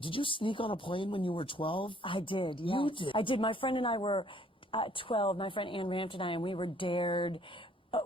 Did you sneak on a plane when you were 12? I did, yes. You did? I did. My friend and I were at 12, my friend Ann Rampton and I, and we were dared.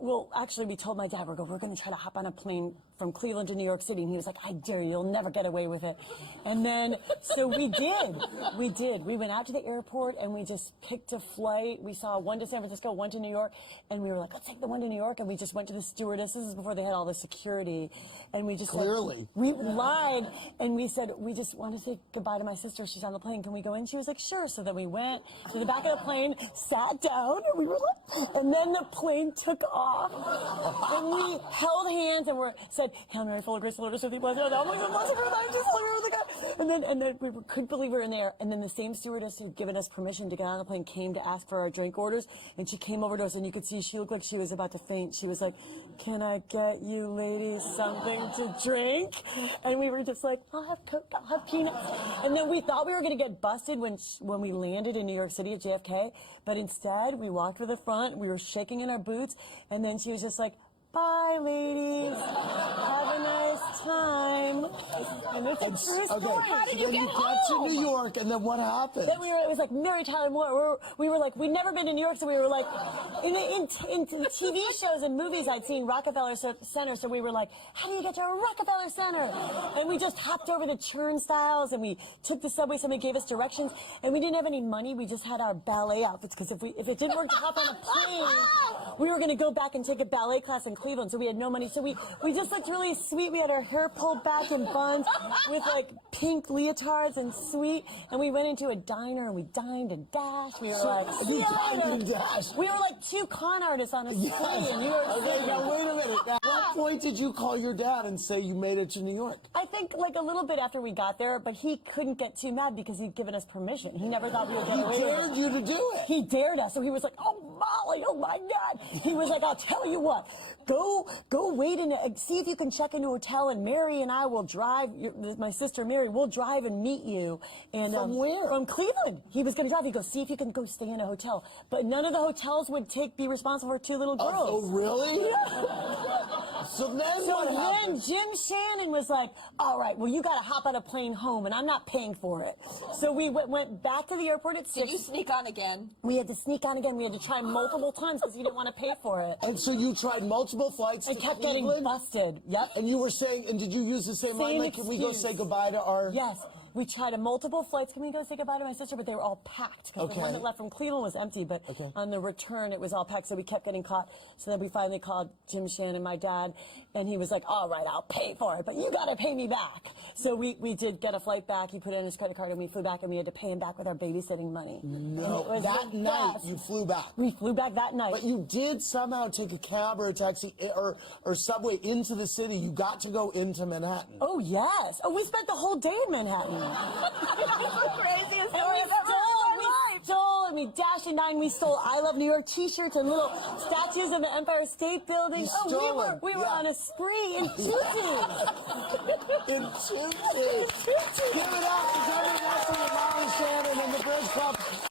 Well, actually, we told my dad, we're going to try to hop on a plane from Cleveland to New York City. And he was like, I dare you, you'll never get away with it. And then, so we did. We did. We went out to the airport and we just picked a flight. We saw one to San Francisco, one to New York. And we were like, let's take the one to New York. And we just went to the stewardess. This is before they had all the security. And we just Clearly. we lied. And we said, we just want to say goodbye to my sister. She's on the plane. Can we go in? She was like, sure. So then we went to the back of the plane, sat down, and we were like, and then the plane took off. And we held hands and said, Hail Mary, full of grace, the Lord is with thee, blessed art thou among women, blessed art thou, Jesus, Holy Mary, God. And then we couldn't believe we were in there. And then the same stewardess who'd given us permission to get on the plane came to ask for our drink orders. And she came over to us, and you could see she looked like she was about to faint. She was like, can I get you ladies something to drink? And we were just like, I'll have Coke, I'll have peanuts. And then we thought we were going to get busted when we landed in New York City at JFK. But instead, we walked to the front, we were shaking in our boots, and then she was just like, bye, ladies. Have a nice time. And it's a true story. How did you get got to New York, and then what happened? Then it was like Mary Tyler Moore. We were like, we'd never been to New York, so we were like, in TV shows and movies, I'd seen Rockefeller Center, so we were like, how do you get to Rockefeller Center? And we just hopped over the turnstiles, and we took the subway. Somebody gave us directions, and we didn't have any money. We just had our ballet outfits, because if it didn't work to hop on a plane, we were going to go back and take a ballet class in Cleveland, so we had no money. So we just looked really sweet. We had our hair pulled back in buns with like pink leotards and sweet. And we went into a diner and we dined and dashed. We were like, you dined and dashed. We were like two con artists on a screen in New York City. Okay, now wait a minute. Now, at what point did you call your dad and say you made it to New York? I think like a little bit after we got there, but he couldn't get too mad because he'd given us permission. He never thought we would get away with it. He dared you to do it. He dared us. So he was like, oh, Molly, oh my God. He was like, I'll tell you what. Go wait and see if you can check into a hotel, and Mary and I will drive, my sister Mary, will drive and meet you. And from where? From Cleveland. He was going to drive. He goes, see if you can go stay in a hotel. But none of the hotels would be responsible for two little girls. Oh, really? Yeah. So then Jim Shannon was like, all right, well, you got to hop on a plane home, and I'm not paying for it. So we went back to the airport at 6. Did you sneak on again? We had to sneak on again. We had to try multiple times because we didn't want to pay for it. And so you tried multiple flights to kept Cleveland? Getting busted. Yep. And you were saying, and did you use the same line, like, can we go say goodbye to our... Yes. We tried multiple flights. Can we go say goodbye to my sister? But they were all packed. Because the one that left from Cleveland was empty. But on the return, it was all packed. So we kept getting caught. So then we finally called Jim Shannon, my dad. And he was like, all right, I'll pay for it. But you got to pay me back. So we did get a flight back. He put it on his credit card. And we flew back. And we had to pay him back with our babysitting money. No. That night, you flew back. We flew back that night. But you did somehow take a cab or a taxi or subway into the city. You got to go into Manhattan. Oh, yes. Oh, we spent the whole day in Manhattan. Craziest story I've ever heard in my life. And we dashed and dined. We stole I Love New York t-shirts and little statues of the Empire State Building. We were on a spree in tutus. In tutus. Give it up to Molly Shannon and the Bridge Club.